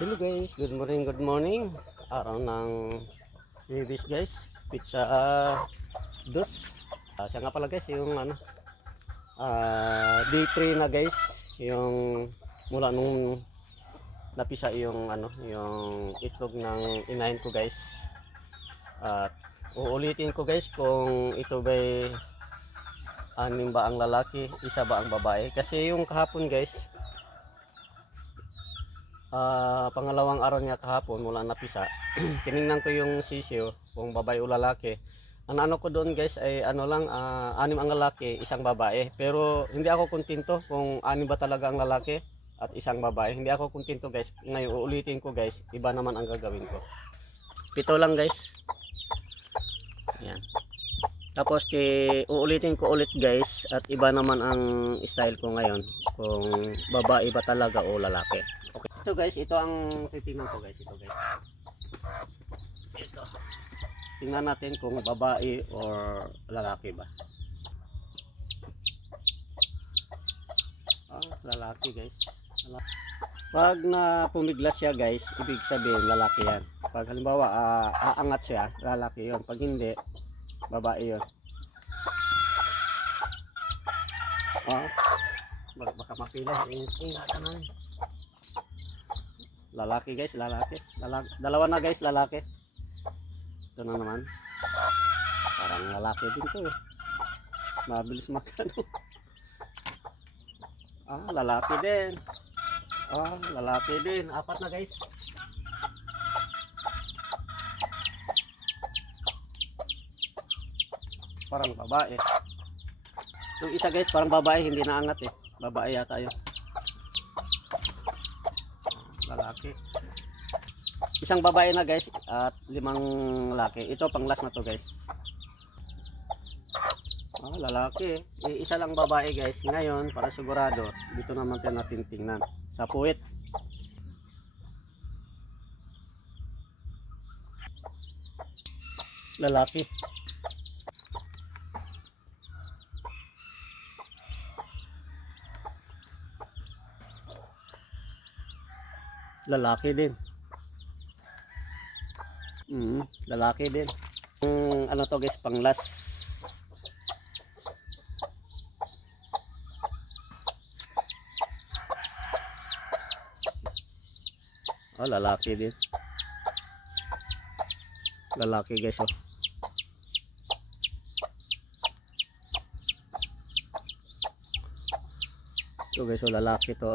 Hello guys, good morning. Araw ng Bibis guys, pizza dos. Siya nga pala guys, yung day 3 na guys, yung mula nung napisa yung yung itlog ng inahin ko guys. At uulitin ko guys kung ito ba'y anim ba ang lalaki, isa ba ang babae. Kasi yung kahapon guys, pangalawang araw niya kahapon mula napisa tiningnan ko yung sisiyo kung babae o lalaki. Ang ano ko doon guys ay anim ang lalaki, isang babae, pero hindi ako kontento kung anim ba talaga ang lalaki at isang babae. Hindi ako kontento guys. Ngayon uulitin ko guys, iba naman ang gagawin ko. Pito lang guys, yan. Tapos uulitin ko ulit guys, at iba naman ang style ko ngayon kung babae ba talaga o lalaki. Okay. Ito guys, ito ang titingnan ko guys, ito guys. Ito. Tingnan natin kung babae or lalaki ba. Lalaki guys. Lalaki. Pag na pumiglas siya guys, ibig sabihin lalaki yan. Pag halimbawa aangat siya, lalaki yon. Pag hindi, babae yon. Baka mapila. Lalaki guys, lalaki. Dalawa na guys, lalaki. Ito na naman. Parang lalaki din to eh. Mabilis magkano. Lalaki din. Lalaki din. Apat na guys. Parang babae. Yung isa guys, parang babae, hindi naangat eh. Babae yata yun. Lalaki. Isang babae na guys at 5 lalaki. Ito pang last na to guys. Lalaki. Isa lang babae guys. Ngayon para sigurado, dito naman natin tingnan sa puwit. Lalaki. Lalaki din. Lalaki din. Ano to guys, pang last. Lalaki din. Lalaki guys oh. Ito guys oh, lalaki to.